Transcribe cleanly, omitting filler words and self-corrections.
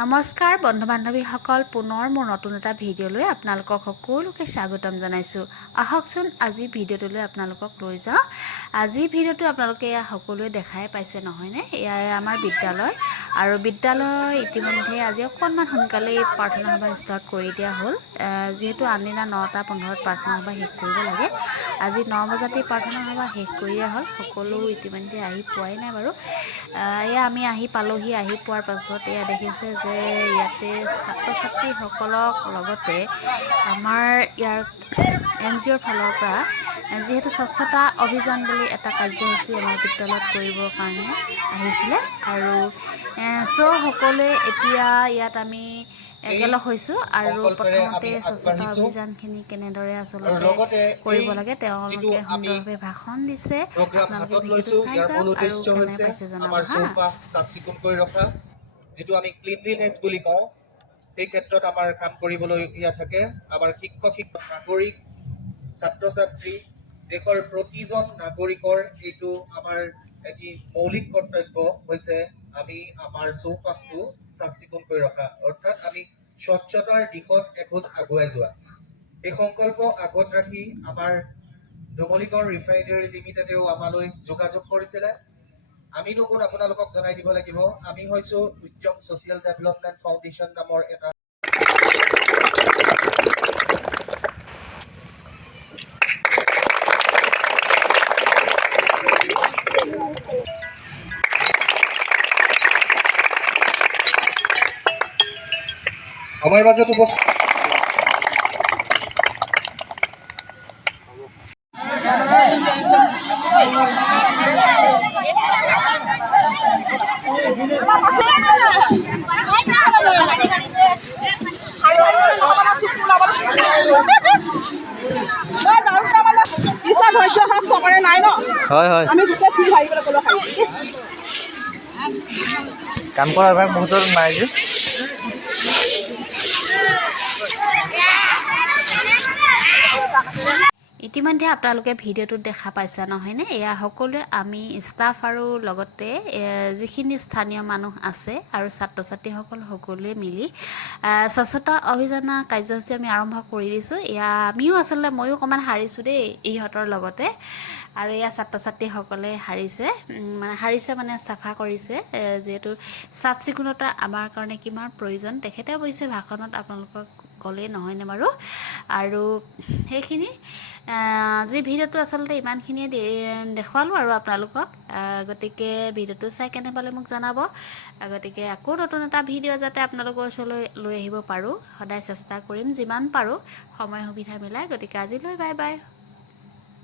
নমস্কাৰ বন্ধু বান্ধৱীসকল, পুনৰ মোৰ নতুন এটা ভিডিঅ'লৈ আপোনালোকক সকলোকে স্বাগতম জনাইছোঁ। আহকচোন আজি ভিডিঅ'টোলৈ আপোনালোকক লৈ যাওঁ। আজি ভিডিঅ'টো আপোনালোকে সকলোৱে দেখাই পাইছে নহয়নে? এয়াই আমাৰ বিদ্যালয় আৰু বিদ্যালয় ইতিমধ্যে আজি অকণমান সোনকালেই প্ৰাৰ্থনা সভা ষ্টাৰ্ট কৰি দিয়া হ'ল। যিহেতু আনদিনা 9:15 প্ৰাৰ্থনা সভা শেষ কৰিব লাগে, আজি 9 বজাতেই প্ৰাৰ্থনা সভা শেষ কৰি দিয়া হ'ল। সকলো ইতিমধ্যে আহি পোৱাই নাই বাৰু। এয়া আমি আহি পালোহি। আহি পোৱাৰ পাছত এয়া দেখিছে যে ইয়াতে ছাত্ৰ ছাত্ৰীসকলক লগতে আমাৰ ইয়াৰ NGOৰ ফালৰ পৰা যিহেতু স্বচ্ছতা অভিযান বুলি এটা কাৰ্যসূচী আমাৰ বিদ্যালয়ত কৰিবৰ কাৰণে আহিছিলে আৰু সকলোৱে এতিয়া ইয়াত আমি একেলগ হৈছোঁ আৰু প্ৰথমতে স্বচ্ছতা অভিযানখিনি কেনেদৰে আচলতে কৰিব লাগে তেওঁলোকে সুন্দৰভাৱে ভাষণ দিছে। আপোনালোকে ভিডিঅ'টো চাই যাওক আৰু কেনে পাইছে জনাব হা। চাফ চিকুণ কৰি ৰখা যেটো আমি ক্লিনলিনেছ বুলি কওঁ, এই ক্ষেত্ৰত আমাৰ কাম কৰিবলগীয়া থাকে। আমাৰ শিক্ষক নাগৰিক ছাত্ৰ ছাত্ৰী দেশৰ প্ৰতিজন নাগৰিকৰ এইটো আমাৰ এটি মৌলিক কৰ্তব্য হৈছে আমি আমাৰ চৌপাশটো চাফ চিকুণ কৰি ৰখা, অৰ্থাৎ আমি স্বচ্ছতাৰ দিশত এখোজ আগুৱাই যোৱা। এই সংকল্প আগত ৰাখি আমাৰ নুমলীগড় ৰিফাইনাৰী লিমিটেডেও আমালৈ যোগাযোগ কৰিছিলে। আমি নতুন আপোনালোকক জনাই দিব লাগিব, আমি হৈছো উদ্যম ছ'চিয়েল ডেভেলপমেণ্ট ফাউণ্ডেশ্যন নামৰ এটা আমাৰ মাজত উপস্থিত কাম কৰাৰ ভাগ বহুতৰ নাই যে ইতিমধ্যে আপোনালোকে ভিডিঅ'টোত দেখা পাইছে নহয়নে? এয়া সকলোৱে আমি ষ্টাফ আৰু লগতে যিখিনি স্থানীয় মানুহ আছে আৰু ছাত্ৰ ছাত্ৰীসকল সকলোৱে মিলি স্বচ্ছতা অভিযানৰ কাৰ্যসূচী আমি আৰম্ভ কৰি দিছোঁ। এয়া আমিও আচলতে ময়ো অকণমান হাৰিছোঁ দেই ইহঁতৰ লগতে, আৰু এয়া ছাত্ৰ ছাত্ৰীসকলে হাৰিছে মানে চাফা কৰিছে। যিহেতু চাফ চিকুণতা আমাৰ কাৰণে কিমান প্ৰয়োজন তেখেতে অৱশ্যে ভাষণত আপোনালোকক ক'লেই নহয়নে বাৰু। আৰু সেইখিনি যি ভিডিঅ'টো আচলতে ইমানখিনিয়ে দেখুৱালোঁ আৰু আপোনালোকক। গতিকে ভিডিঅ'টো চাই কেনে পালে মোক জনাব। গতিকে আকৌ নতুন এটা ভিডিঅ' যাতে আপোনালোকৰ ওচৰলৈ লৈ আহিব পাৰোঁ, সদায় চেষ্টা কৰিম যিমান পাৰোঁ সময় সুবিধা মিলাই। গতিকে আজিলৈ বাই বাই।